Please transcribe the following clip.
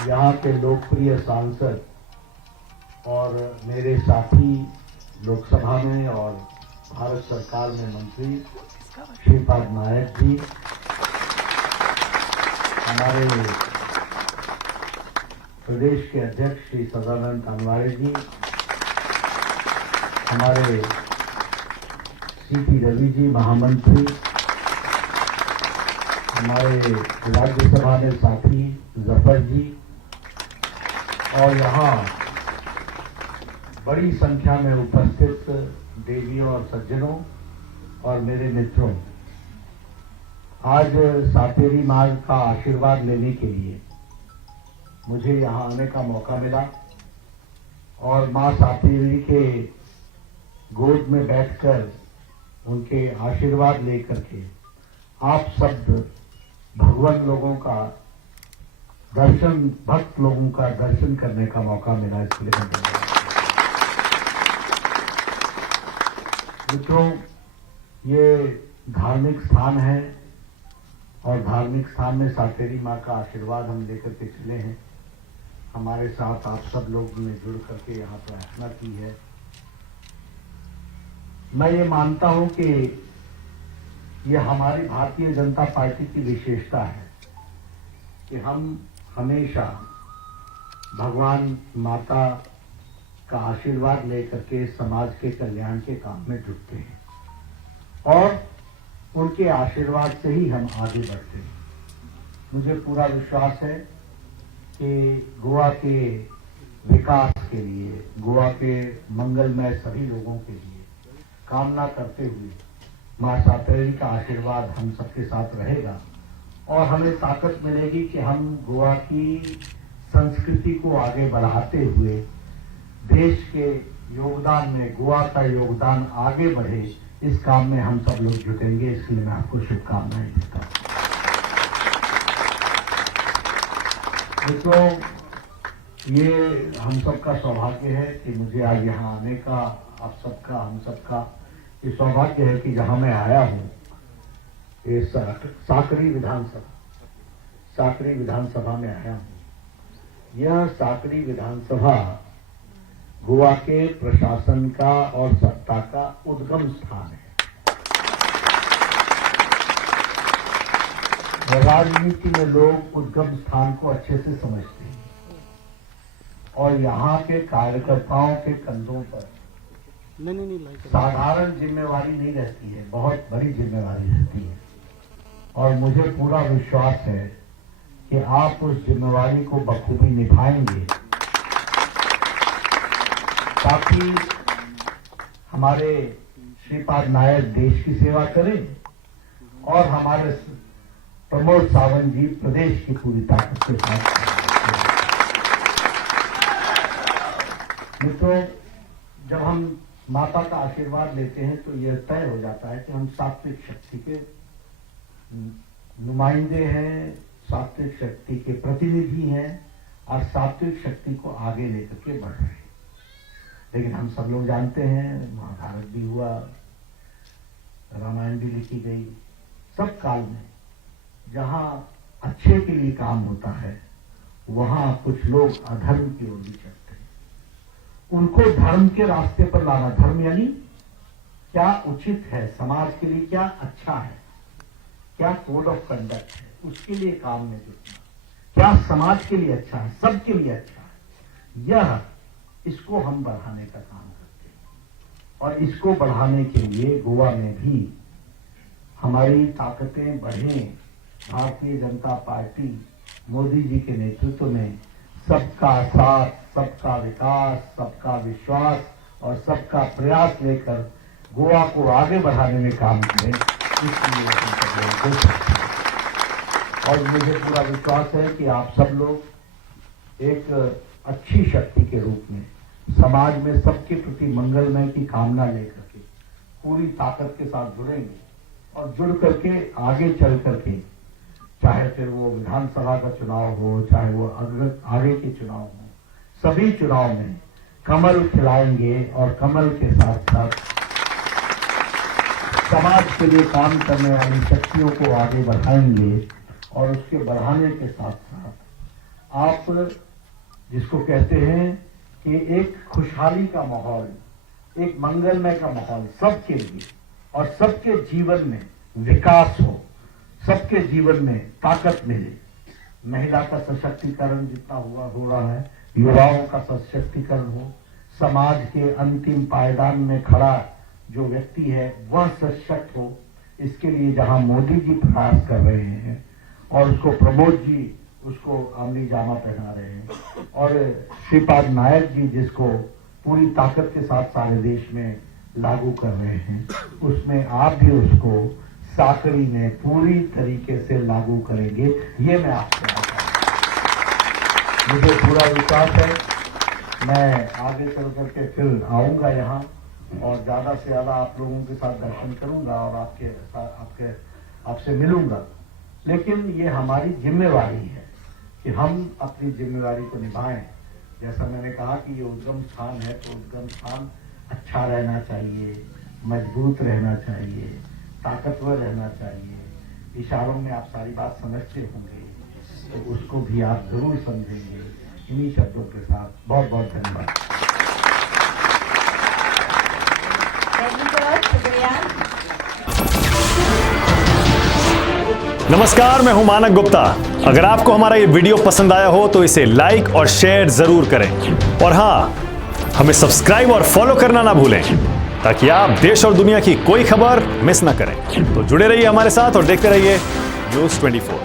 यहाँ के लोकप्रिय सांसद और मेरे साथी लोकसभा में और भारत सरकार में मंत्री श्रीपाद नायक जी, हमारे प्रदेश के अध्यक्ष श्री सदानंद तनवारे जी, हमारे सीपी रवि जी महामंत्री, हमारे राज्यसभा में साथी जफर जी, और यहाँ बड़ी संख्या में उपस्थित देवियों और सज्जनों और मेरे मित्रों, आज सातेरी माँ का आशीर्वाद लेने के लिए मुझे यहाँ आने का मौका मिला और माँ सातेरी के गोद में बैठकर उनके आशीर्वाद लेकर के आप सब भगवान लोगों का दर्शन, भक्त लोगों का दर्शन करने का मौका मिला। इसके लिए मित्रों, ये धार्मिक स्थान है और धार्मिक स्थान में सातेरी माँ का आशीर्वाद हम लेकर के चले हैं। हमारे साथ आप सब लोग ने जुड़ करके यहाँ प्रार्थना की है। मैं ये मानता हूं कि ये हमारी भारतीय जनता पार्टी की विशेषता है कि हम हमेशा भगवान माता का आशीर्वाद लेकर के समाज के कल्याण के काम में जुटते हैं और उनके आशीर्वाद से ही हम आगे बढ़ते हैं। मुझे पूरा विश्वास है कि गोवा के विकास के लिए, गोवा के मंगलमय सभी लोगों के लिए कामना करते हुए माँ सातेरी का आशीर्वाद हम सबके साथ रहेगा और हमें ताकत मिलेगी कि हम गोवा की संस्कृति को आगे बढ़ाते हुए देश के योगदान में, गोवा का योगदान आगे बढ़े, इस काम में हम सब लोग जुटेंगे। इसलिए मैं आपको शुभकामनाएं देता हूं। मित्रों, ये हम सबका सौभाग्य है कि मुझे आज यहाँ आने का, आप सबका, हम सबका ये सौभाग्य है कि जहां मैं आया हूं, ये साकरी विधानसभा में आया हूं। यह साकरी विधानसभा गोवा के प्रशासन का और सत्ता का उद्गम स्थान है। राजनीति में लोग उद्गम स्थान को अच्छे से समझते हैं और यहाँ के कार्यकर्ताओं के कंधों पर साधारण जिम्मेवारी नहीं रहती है, बहुत बड़ी जिम्मेवारी रहती है और मुझे पूरा विश्वास है कि आप उस जिम्मेवारी को बखूबी निभाएंगे ताकि हमारे श्रीपाद नायक देश की सेवा करें और हमारे प्रमोद सावंत जी प्रदेश की पूरी ताकत के साथ। मित्रों, जब हम माता का आशीर्वाद लेते हैं तो यह तय हो जाता है कि हम सात्विक शक्ति के नुमाइंदे हैं, सात्विक शक्ति के प्रतिनिधि हैं और सात्विक शक्ति को आगे लेकर के बढ़ रहे हैं। लेकिन हम सब लोग जानते हैं, महाभारत भी हुआ, रामायण भी लिखी गई। सब काल में जहां अच्छे के लिए काम होता है वहां कुछ लोग अधर्म की ओर भी चलते हैं। उनको धर्म के रास्ते पर लाना, धर्म यानी क्या उचित है, समाज के लिए क्या अच्छा है, क्या कोड ऑफ कंडक्ट है, उसके लिए काम में जुटना, क्या समाज के लिए अच्छा है, सबके लिए अच्छा है, यह इसको हम बढ़ाने का काम करते हैं। और इसको बढ़ाने के लिए गोवा में भी हमारी ताकतें बढ़ें। भारतीय जनता पार्टी मोदी जी के नेतृत्व में सबका साथ, सबका विकास, सबका विश्वास और सबका प्रयास लेकर गोवा को आगे बढ़ाने में काम करें, इसलिए हम सब लोग हो सकते हैं। और मुझे पूरा विश्वास है कि आप सब लोग एक अच्छी शक्ति के रूप में समाज में सबके प्रति मंगलमय की कामना लेकर के पूरी ताकत के साथ जुड़ेंगे और जुड़ करके आगे चल करके, चाहे फिर वो विधानसभा का चुनाव हो, चाहे वो आगे के चुनाव हो, सभी चुनाव में कमल खिलाएंगे और कमल के साथ साथ समाज के लिए काम करने वाली शक्तियों को आगे बढ़ाएंगे और उसके बढ़ाने के साथ साथ आप जिसको कहते हैं कि एक खुशहाली का माहौल, एक मंगलमय का माहौल सबके लिए और सबके जीवन में विकास हो, सबके जीवन में ताकत मिले। महिला का सशक्तिकरण जितना हो रहा है, युवाओं का सशक्तिकरण हो, समाज के अंतिम पायदान में खड़ा जो व्यक्ति है वह सशक्त हो, इसके लिए जहां मोदी जी प्रयास कर रहे हैं और उसको प्रमोद जी उसको अमली जामा पहना रहे हैं और श्रीपाद नायक जी जिसको पूरी ताकत के साथ सारे देश में लागू कर रहे हैं, उसमें आप भी उसको साकरी में पूरी तरीके से लागू करेंगे, ये मैं आपसे आशा करता हूं। मुझे पूरा विश्वास है, मैं आगे चल करके फिर आऊंगा यहाँ और ज्यादा से ज्यादा आप लोगों के साथ दर्शन करूंगा और आपसे मिलूंगा। लेकिन ये हमारी जिम्मेवारी है कि हम अपनी जिम्मेवारी को निभाएं। जैसा मैंने कहा कि ये उद्गम स्थान है, तो उद्गम स्थान अच्छा रहना चाहिए, मजबूत रहना चाहिए, ताकतवर रहना चाहिए। इशारों में आप सारी बात समझते होंगे, तो उसको भी आप जरूर समझेंगे। इन्हीं शब्दों के साथ बहुत बहुत धन्यवाद। नमस्कार, मैं हूं मानक गुप्ता। अगर आपको हमारा ये वीडियो पसंद आया हो तो इसे लाइक और शेयर जरूर करें और हाँ, हमें सब्सक्राइब और फॉलो करना ना भूलें ताकि आप देश और दुनिया की कोई खबर मिस ना करें। तो जुड़े रहिए हमारे साथ और देखते रहिए न्यूज़ 24।